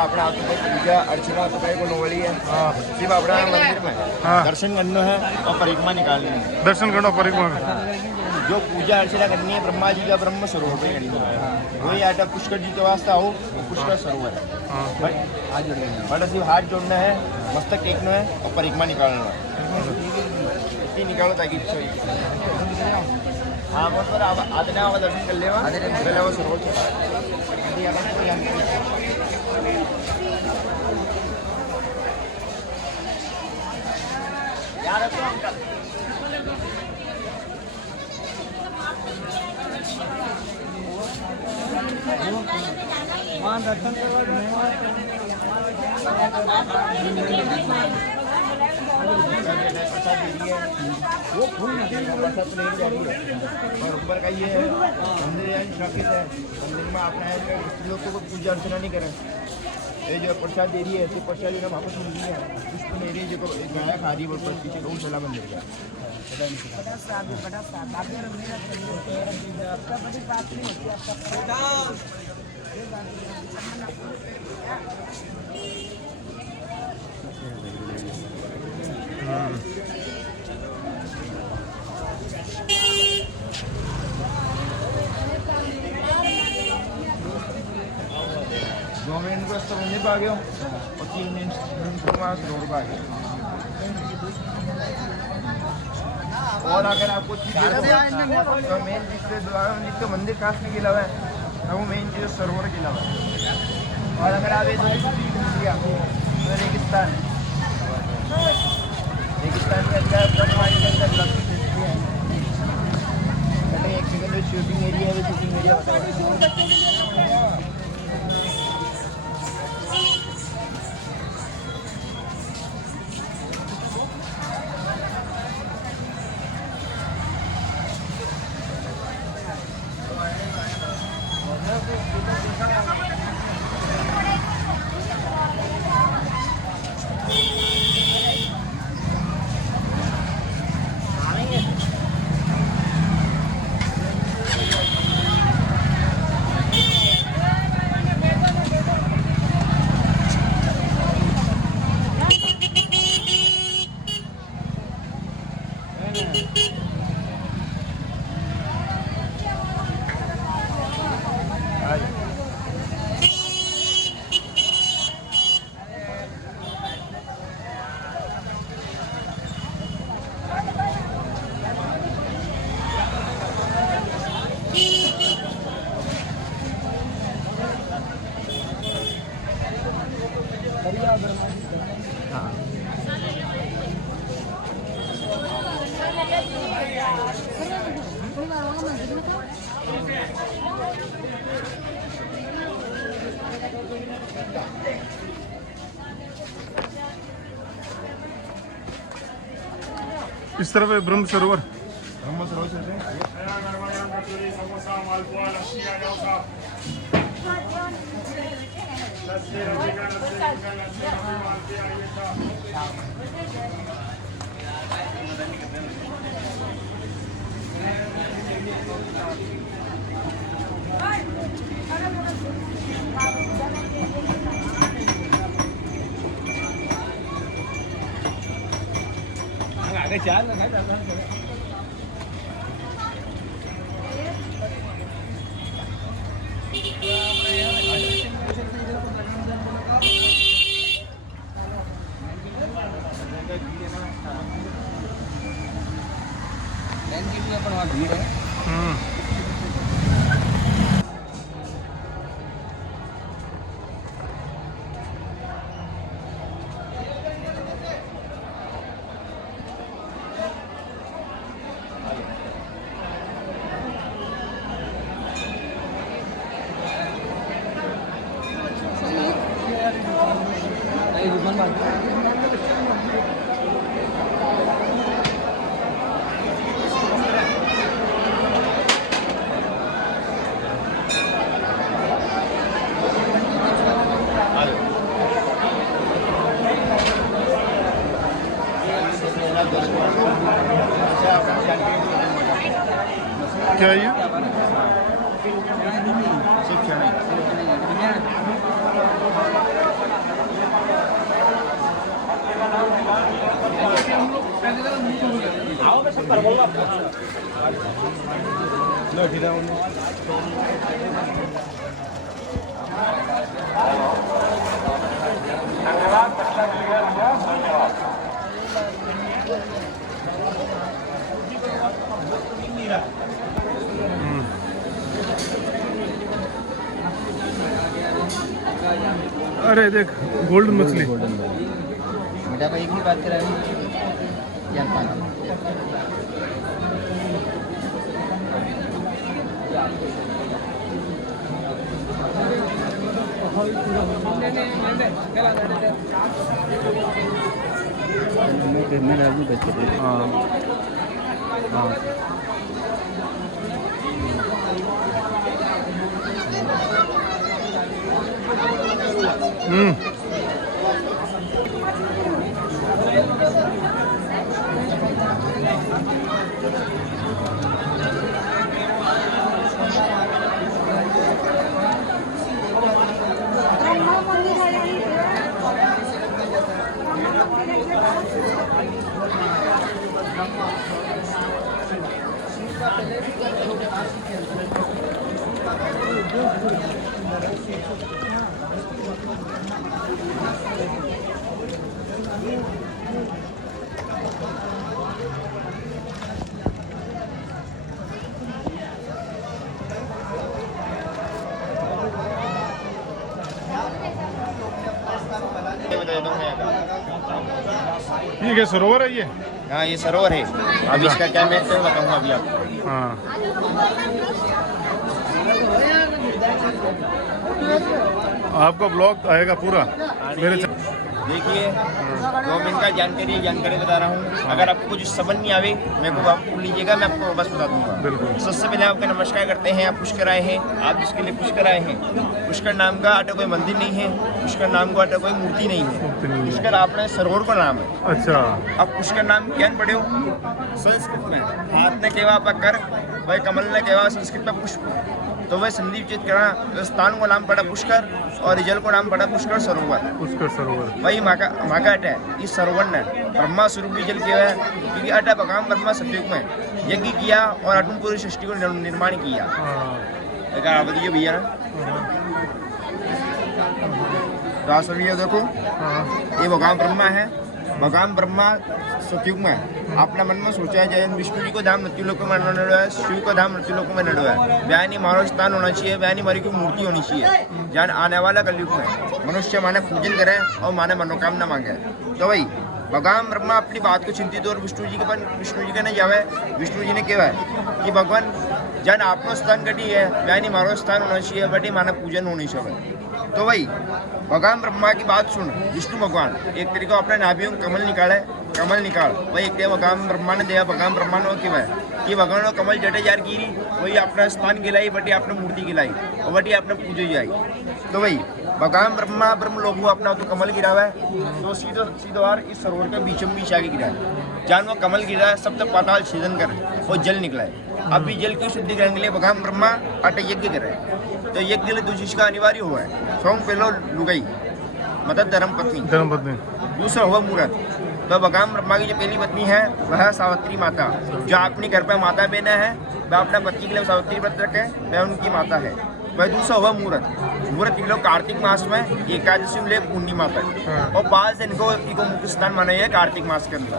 अपना पूजा अर्चना तो कहीं को नोवली है सिर्फ अपना मंदिर में दर्शन करना है और परिक्रमा निकालनी है। दर्शन करना परिक्रमा जो पूजा अर्चना करनी है ब्रह्मा जी का ब्रह्म सरोवर पे करनी है। वही आटा पुष्कर जी के वास्ते आओ वो पुष्कर सरोवर है। बट सिर्फ हाथ जोड़ना है, मस्तक टेकना है और परिक्रमा निकालना है। निकालो ताकि हाँ बहुत बार आधना आवा दर्शन कर लेवा पहले वो सरोवर यार वहाँ दर्शन करवा वो फूल प्रसाद तो नहीं जा रही है और ऊपर का ये है मंदिर यहाँ सुरक्षित है। मंदिर में अपना है लोग को पूजा अर्चना नहीं करें। ये जो प्रसाद दे रही है तो प्रसाद जो वापस मिल रही है उसको नहीं रही जो गाय खा रही है बोल पीछे गौशाला मंदिर का गवर्नमेंट को तो नहीं भागे हो और 3 दिन को मास दौड़ भागे। और अगर आपको तो मेन जिसके मंदिर खास में गिला हुआ है वो मेन चीज़ सरोवर गिला हुआ है। और अगर आप ये तो रेगिस्तान रेगिस्तान के अंदर एक सेकंड में शूटिंग एरिया है शूटिंग एरिया होता है। इस तरफ है ब्रह्म सरोवर। आगे चाल ना भीड़ है। क्या है ये? शिक्षण है। अरे देख गोल्डन मछली। बेटा भाई की बात कर रहा है हाँ हाँ ये क्या सरोवर है ये? हाँ ये सरोवर है। अभी इसका क्या महत्व है बताऊंगा अभी आपको। हाँ आपका ब्लॉग आएगा पूरा मेरे देखिए तो मैं इनका जानकारी बता रहा हूँ। अगर आपको कुछ समझ नहीं आवे मेरे को आप पूछ लीजिएगा, मैं आपको बस बता दूंगा। बिल्कुल। सबसे पहले आपका नमस्कार करते हैं। आप पुष्कर आए हैं, आप जिसके लिए पुष्कर आए हैं, पुष्कर नाम का अटा कोई मंदिर नहीं है, पुष्कर नाम का अटा कोई मूर्ति नहीं है। पुष्कर आपने सरोवर का नाम है। अच्छा अब पुष्कर नाम क्या पढ़े हो संस्कृत में? हाथ ने केवा पकड़, भाई कमल ने केवा संस्कृत में पुष्प, तो वह संदीप चित करना तो स्थान को नाम पड़ा पुष्कर और जल को नाम पड़ा पुष्कर सरोवर। पुष्कर सरोवर वही माका अट है। इस सरोवर ने ब्रह्मा स्वरूप जल किया है, क्योंकि अटा भगवान ब्रह्मा सतयुग में यज्ञ किया और अटुम पूरी सृष्टि को निर्माण किया। आप बताइए भैया ना तो आप सभी देखो ये भगवान ब्रह्मा है। भगवान ब्रह्मा सतयुग में अपना मन में सोचा है जैन विष्णु जी को धाम मृत्युलोक में नडो है, शिव को धाम मृत्युलोक में नडो है। बयानी मानव स्थान होना चाहिए, बयानी मारी की मूर्ति होनी चाहिए। जहाँ आने वाला कलयुग में मनुष्य माने पूजन करे और माने मनोकामना मांगे। तो भाई भगवान ब्रह्मा अपनी बात को चिंतित और विष्णु जी के नहीं जावे। विष्णु जी ने कहा है कि भगवान जन आपनो स्थान घटी है, बयानी मारो स्थान होना चाहिए, बटी मानव पूजन होनी चाहिए। तो भाई भगवान ब्रह्मा की बात सुन विष्णु भगवान एक तरीका अपने नाभियों कमल निकाले, कमल निकाल वही एक भगवान ब्रह्मा ने दिया। भगवान ब्रह्मा ने क्यों है कि भगवान ने कमल जटे जार की वही अपना स्थान गिलाई, बटी आपने मूर्ति गिलाई और बटी आपने पूजो जाई। तो भाई भगवान ब्रह्मा ब्रह्म लोग अपना तो कमल गिरावा है, तो सीधो इस सरोवर के बीचों बीच आगे गिरा है। जान वो कमल गिरा है सब तक पाताल छेदन कर और जल निकला है। अभी जल की शुद्धि करने के लिए भगवान ब्रह्मा अटे यज्ञ करे। तो यज्ञ के लिए दूसरी का अनिवार्य हुआ है। सोम पहलो लुगाई मतलब धर्म पत्नी, दूसरा हुआ मूर्त। तो भगवान ब्रह्मा की जो पहली पत्नी है वह सावित्री माता, जो अपने घर पर माता बहना है, वह अपना पति के लिए सावित्री व्रत रखे, वह उनकी माता है। वह दूसरा हुआ मूर्त। मूर्त के लोग कार्तिक मास में एकादशी में पूर्णिमा तक और बाद से इनको मुख्य स्थान माना है कार्तिक मास के अंदर।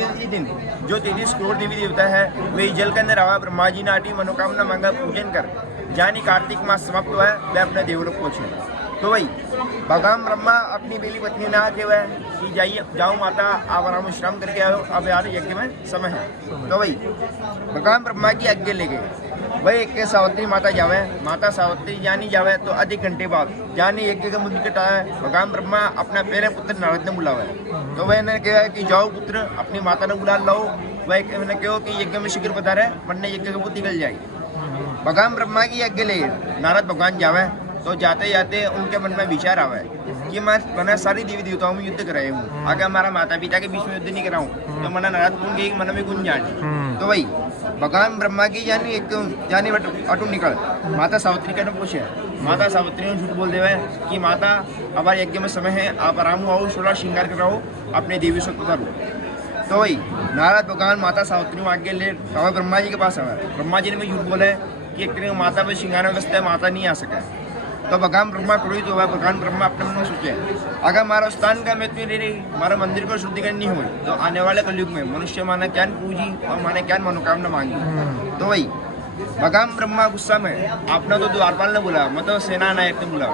इसी दिन जो 33 करोड़ देवी देवता है वे जल के अंदर आवा ब्रह्मा जी ने आटी मनोकामना मांगा पूजन कर जानी कार्तिक मास समाप्त हुआ है वे अपने देवलोक पहुंचे। तो वही भगवान ब्रह्मा अपनी बेली पत्नी ने आके वह कि जाइए जाओ माता आप आराम विश्राम करके आओ, अब यार यज्ञ में समय है। तो वही भगवान ब्रह्मा की आज्ञा ले गए। वही एक के सावित्री माता जावे, माता सावित्री जानी जावे तो अधिक घंटे बाद जानी यज्ञ का मुद्दे कटाया भगवान ब्रह्मा अपना पहले पुत्र नारद ने बुलावा। तो वह ने कहा कि जाओ पुत्र अपनी माता ने बुला लाओ। वह ने कहो कि यज्ञ में शीघ्र बता रहे वरना यज्ञ का बुद्धि निकल जाएगी। भगवान ब्रह्मा की यज्ञ ले नारद भगवान जावे तो जाते जाते उनके मन में विचार आवे कि मैं सारी देवी देवताओं में युद्ध कराए हूँ, अगर हमारा माता पिता के बीच में युद्ध नहीं कराऊँ तो मना नाराज गुण गई मन में गुण जाने। तो वही भगवान ब्रह्मा की जानी एक जानी अटू निकल माता सावित्री का पूछे। माता सावित्री ने झूठ बोल देवे कि माता हमारे यज्ञ में समय है, आप आराम आओ, सोलह श्रृंगार कराओ, अपने देवी से करो। तो तो वही नारद भगवान माता सावित्री मांग के लिए हवा ब्रह्मा जी के पास आवा। ब्रह्मा जी ने भी झूठ बोला है कि एक तरह माता पे श्रृंगार अवस्था है, माता नहीं आ सका। तो भगवान ब्रह्मा क्रोधित हुआ। भगवान ब्रह्मा अपने मन में सोचे अगर हमारा स्थान का मृत्यु ले रही, हमारा मंदिर को शुद्धिकरण नहीं हुई तो आने वाले कलयुग में मनुष्य माने क्या पूजी और माने क्या मनोकामना मांगी। तो वही भगवान ब्रह्मा गुस्सा में आपने तो द्वारपाल ने बोला, मतलब सेना नायक ने बोला,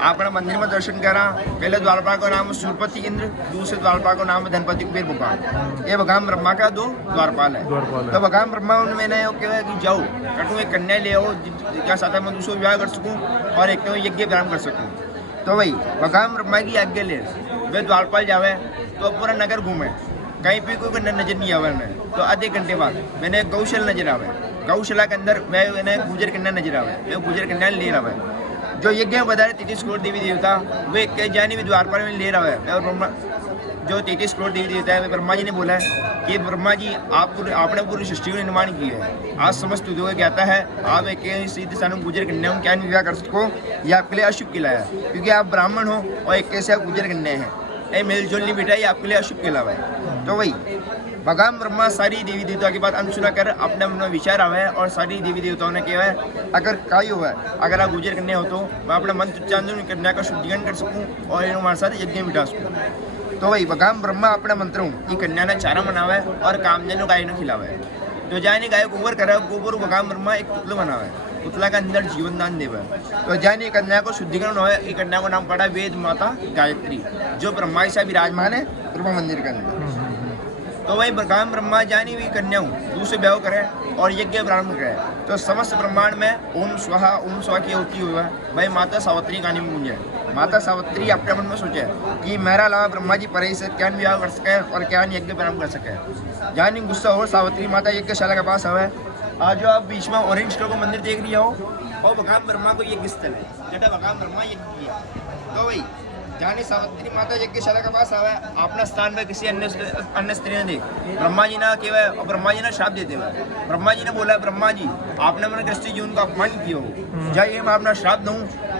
आपने मंदिर में दर्शन करा। पहले द्वारपाल का नाम सूरपति इंद्र, दूसरे द्वारपाल का नाम धनपति कुबेर भगवान। ये भगवान ब्रह्मा का दो द्वारपाल है। तो भगवान ब्रह्मा मैंने कहा कि जाओ कटू एक कन्या ले आओ जिसका साथ मैं दूसरों विवाह कर सकूं और एक यज्ञ प्रारंभ कर सकूं। तो वही भगवान ब्रह्मा की आज्ञा ले वे द्वारपाल जावे तो पूरा नगर घूमे, कहीं भी कोई नजर नहीं आवे। तो आधे घंटे बाद मैंने गौशाला नजर आवे। गौशाला के अंदर मैंने गुजर कन्या नजर आवे। वो गुजर कन्या ले रहा है जो यज्ञ बता रहे 33 करोड़ देवी देवता वे कई जानी भी द्वारपाल में ले रहा है। और ब्रह्मा जो 33 करोड़ देवी देवता है ब्रह्मा जी ने बोला है कि ब्रह्मा जी आपने पूरी सृष्टि का निर्माण किया है, आज समस्त उद्योग ज्ञाता है, आप एक सीधे सामने गुजर कन्या क्या विवाह कर सको, ये आपके लिए अशुभ कहलाया क्योंकि आप ब्राह्मण हो और एक कैसे आप गुजर कन्या है। ये मेलजोल नहीं बेटा, ये आपके लिए अशुभ कहलावा है। तो वही भगवान ब्रह्मा सारी देवी देवताओं की बात अनसुना कर अपने मन में विचार आवा है और सारी देवी देवताओं ने कहा है अगर काय हुआ है अगर आप गुजर कन्या हो तो मैं अपना मंत्र उच्चारण कन्या का शुद्धिकरण कर सकूँ और हमारे साथ यज्ञ बिठा सकूँ। तो वही भगवान ब्रह्मा अपने मंत्रों की कन्या ने चारा मनावा है और कामधेनु गाय ने खिलावा है। तो जाने गाय गोबर करा गोबर भगवान ब्रह्मा एक पुतला बनावा है, पुतला का अंदर जीवन दान देवा है। तो जाने कन्या को शुद्धिकरण हुआ है। कन्या को नाम पड़ा वेद माता गायत्री जो ब्रह्मा से विराजमान है ब्रह्मा मंदिर के अंदर। तो वही भगवान ब्रह्मा जानी हुई कन्या दूसरे ब्याह करे और यज्ञ प्रारंभ करे। तो समस्त ब्रह्मांड में ओम स्वाहा की होती हुआ है। भाई माता सावित्री का नहीं गूंजे। माता सावित्री अपने मन में सोचे कि मेरा अलावा ब्रह्मा जी परे से क्या विवाह कर सके और क्या यज्ञ प्रारंभ कर सके। जानी गुस्सा हो सावित्री माता यज्ञशाला के पास आवे। आज जो आप बीच में ऑरेंज कलर का मंदिर देख रही हो और भगवान ब्रह्मा को यज्ञ स्थल है जेटा भगवान ब्रह्मा यज्ञ किया। तो वही जानी सावित्री माता यज्ञशाला के पास आवे अपना स्थान में किसी अन्य स्त्री ने देख ब्रह्मा जी ने केवल और ब्रह्मा जी ने श्राप देते हुए ब्रह्मा जी ने बोला ब्रह्मा जी आपने मैंने गृहस्थी जीवन का अपमान किया हो, जाइए मैं अपना श्राप दूँ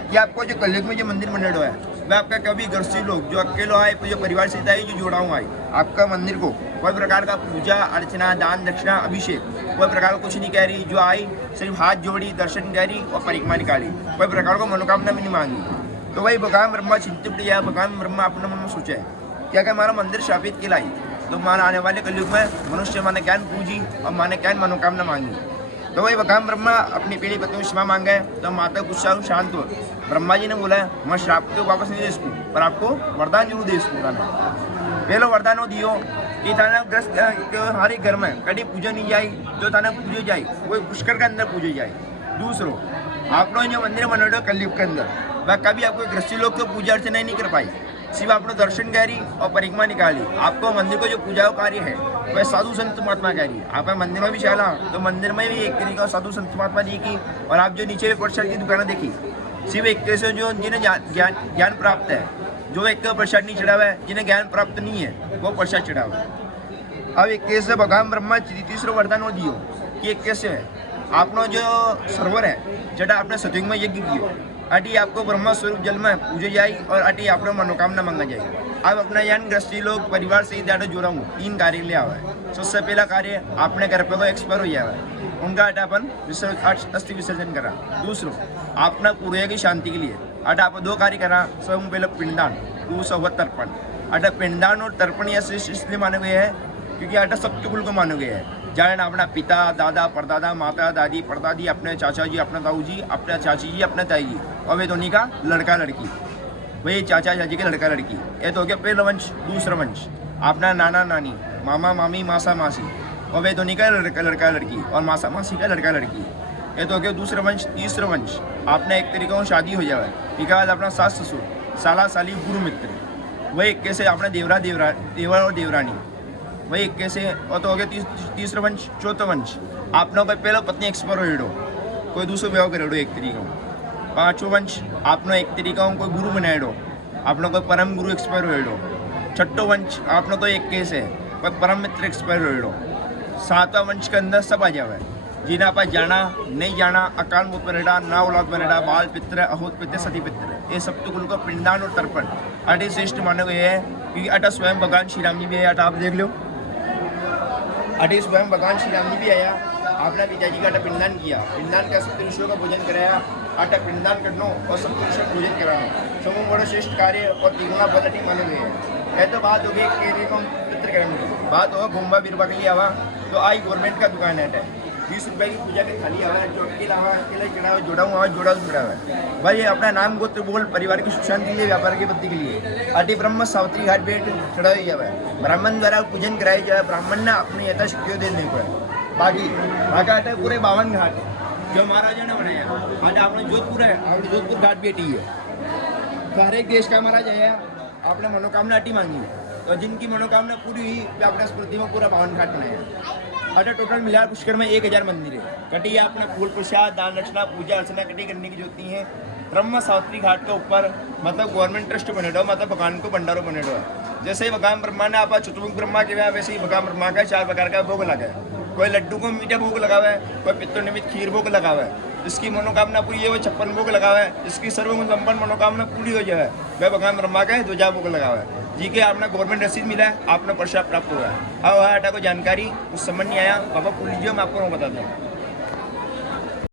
कि आपको जो कलयुग में जो मंदिर बने हुआ है वह आपका कभी गृहस्थी लोग जो अकेले आए जो परिवार से आए जो जोड़ा हुआ है आपका मंदिर को कोई प्रकार का पूजा अर्चना दान दक्षिणा अभिषेक कोई प्रकार कुछ नहीं कह रही। जो आई सिर्फ हाथ जोड़ी दर्शन करी और परिक्रमा निकाली, कोई प्रकार को मनोकामना भी नहीं मांगी। तो वही भगवान ब्रह्मा चिंतित या भगवान ब्रह्मा अपने मन में सोचा है कि अगर हमारा मंदिर स्थापित किलाई तो हमारा आने वाले कलयुग में मनुष्य माने ज्ञान पूजी और माने ज्ञान मनोकामना मांगी। तो वही भगवान ब्रह्मा अपनी पीढ़ी पत्नी क्षमा मांगे। तो माता गुस्सा शांत हो। ब्रह्मा जी ने बोला मैं श्राप तो वापस नहीं दे सकूँ पर आपको वरदान जरूर दे सकूँगा। पहले वरदान वो दियो कि थाना ग्रस्त हमारे घर में कभी पूजा नहीं जाए जो थाना पूजे जाए वो पुष्कर के अंदर पूजे जाए। दूसरों आप लोग जो मंदिर बना कलयुग के अंदर वह कभी आपको गृहस्थी लोग तो पूजा अर्चना नहीं कर पाई, सिर्फ आपने दर्शन करी और परिक्रमा निकाली। आपको मंदिर को जो पूजा कार्य है वह साधु संत महात्मा करी। आप मंदिर में भी चला तो मंदिर में भी एक तरीका साधु संत महात्मा जी की और आप जो नीचे प्रसाद की दुकानें देखी सिर्फ एक कैसे जो जिन्हें ज्ञान प्राप्त है जो एक प्रसाद नहीं चढ़ा हुआ है, जिन्हें ज्ञान प्राप्त नहीं है वो प्रसाद चढ़ा हुआ है। अब एक कैसे भगवान ब्रह्मा तीसरा वरदान वो दियो कि एक कैसे है आपने जो सरोवर है जटा आपने सतयुग में यज्ञ किया अटी आपको ब्रह्मा स्वरूप जल में पूजे जाए और अटी आपने मनोकामना मांगा जाए। अब अपना यान गृहस्थी लोग परिवार से ही जोड़ा हूँ 3 कार्य ले आवा है। सबसे पहला कार्य आपने घर पे को एक्सपायर हो जाए उनका अटापन अस्थि विसर्जन करा। दूसरों आपने पूरे की शांति के लिए अटा आप 2 कार्य करा। सब पहले पिंडदान, दूसरा हुआ तर्पण। अटा पिंडदान और तर्पण ऐसे इसलिए माने गए हैं क्योंकि अटा सप्तकुल को माने गए हैं। जाने अपना पिता दादा परदादा माता दादी परदादी अपने चाचा जी अपना ताऊ जी अपने चाची जी अपने ताई जी और वे दोनों का लड़का लड़की वही चाचा चाची के लड़का लड़की। ये तो हो गया पहला वंश। दूसरा वंश अपना नाना नानी मामा मामी मासा मासी और वे दोनों का लड़का लड़की और मासा मासी का लड़का लड़की। ये तो हो गया दूसरा वंश। तीसरा वंश आपने एक तरीके से शादी हो जाए इसके बाद अपना सास ससुर साला साली गुरु मित्र वही कैसे अपना देवर और देवरानी वही कैसे और तो हो गया तीसरा वंश। चौथा वंश आपने कोई पहले पत्नी एक्सपायर हो कोई दूसरा विवाह करेडो एक तरीका। 5वां वंश आपने एक तरीका कोई गुरु बनाएडो आपने कोई परम गुरु एक्सपायर हो। 6ठो वंश आपने कोई एक केस है कोई परम मित्र एक्सपायर हो। 7वां वंश के अंदर सब आ जावे जिन्हें आप जाना नहीं जाना अकाल मौत बनेडा ना औलाद बनेडा बाल पित्र अहोत पित्र सती पित्र ये सप्तकुल का पिंडदान और तर्पण अटे श्रेष्ठ माने गए हैं क्योंकि अटा स्वयं भगवान श्री राम जी भी है। अटा आप देख लो अटे स्वयं भगवान श्री राम जी भी आया, आपने पिताजी का अटा पिंडदान किया, पिंडदान का सप्तऋषियों का भोजन कराया, अटा पिंडदान करनो और सप्तऋषियों का भोजन करानो समूह बड़ा श्रेष्ठ कार्य और तिगुना फल अटी माने हुए हैं। है तो बात हो गई केरे को पितृकर्म की, बात हो घूमवा बिरवा के लिए आवा तो आई गवर्नमेंट का दुकान है 20 रुपए की पूजा के थाली आवा चौटकी लावा अकेले चढ़ावा जोड़ा हुआ जोड़ा जुड़ा हुआ भाई ये अपना नाम गोत्र बोल परिवार की सुख शांति के लिए व्यापार की वृद्धि के लिए अति ब्रह्म सावित्री घाट भेंट चढ़ाई जावा ब्राह्मण द्वारा पूजन कराई जाए ब्राह्मण ने अपनी यथाशक्तियों देने को है। बाकी बाका अटक पूरे 52 घाट जो महाराजा ने बनाया आज अपना जोधपुर है अपने जोधपुर घाट भी अटी है। तो हर एक देश का महाराज आया आपने मनोकामना अटी मांगी तो जिनकी मनोकामना पूरी हुई वे अपने स्मृति में पूरा 52 घाट बनाया। अटा टोटल मिला पुष्कर में 1000 मंदिर है कटी अपने फूल प्रसाद दान रचना पूजा अर्चना कटी करने की जोती है। ब्रह्म सावित्री घाट के ऊपर मतलब गवर्नमेंट ट्रस्ट बने दो मतलब भगवान को भंडारो बने दो है। जैसे ही भगवान ब्रह्मा ने आप चतुर्मुख ब्रह्मा के वैसे ही भगवान ब्रह्मा का 4 प्रकार का भोग लगा है। कोई लड्डू को मीठा भोग लगा हुआ है, कोई पित्तर निमित्त खीर भोग लगा हुआ है, जिसकी मनोकामना पूरी है वो 56 भोग लगा हुआ है, जिसकी सर्वगुण संपन्न मनोकामना पूरी हो जाए वह भगवान ब्रह्मा का 2000 भोग लगा हुआ है। जी के आपने गवर्नमेंट रसीद मिला है आपने प्रसाद प्राप्त हुआ है। अब वह आटा को जानकारी उस समझ नहीं आया बाबा पूछ लीजिए मैं आपको बताता हूँ।